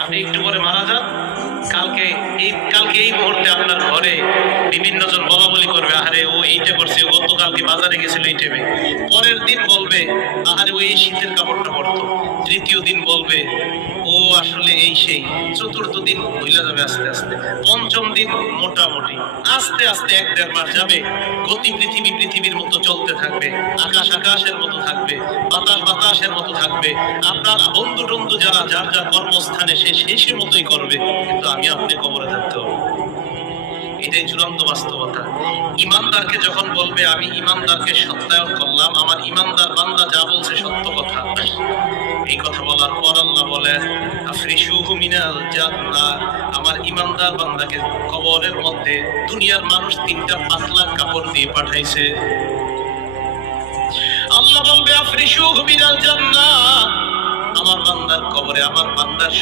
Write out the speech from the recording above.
আপনি একটু পরে মারা যান, কালকে এই মুহূর্তে আপনার ঘরে বিভিন্ন জন বলা বলি করবে, আরে ও এইটা করছে, ও গতকালকে বাজারে গেছিল এই টাইমে। পরের দিন বলবে, আরে ও এই শীতের কাপড়টা পরতো। তৃতীয় দিন বলবে, ও আসলে এই সেই। চতুর্থ দিন ভুলে যাবে আস্তে আস্তে। পঞ্চম দিন মোটামুটি আস্তে আস্তে 1-1.5 মাস যাবে। গতি পৃথিবীর মতো চলতে থাকবে, আকাশ আকাশের মতো থাকবে, বাতাস বাতাসের মতো থাকবে। আপনার বন্ধু টন্ধু যারা যার যার কর্মস্থানে সে মতোই করবে, কিন্তু আমি আপনি কবরে থাকতে হবে। এটাই চূড়ান্ত বাস্তবতা। ইমানদারকে যখন বলবে আমি ইমানদারকে সত্যায়ন করলাম, আমার ইমানদার বান্দা যা বলছে সত্য কথা, এই কথা বলার পর আল্লাহ বলে আফরিশুহু মিনাল জান্নাহ, আমার ইমানদার বান্দাকে কবরের মধ্যে দুনিয়ার মানুষ 3টা পাতলা কাপড় দিয়ে পাঠাইছে। আল্লাহ বলবে আফরিশুহু মিনাল জান্নাহ, আমার বান্দার কবরে আমার বান্দার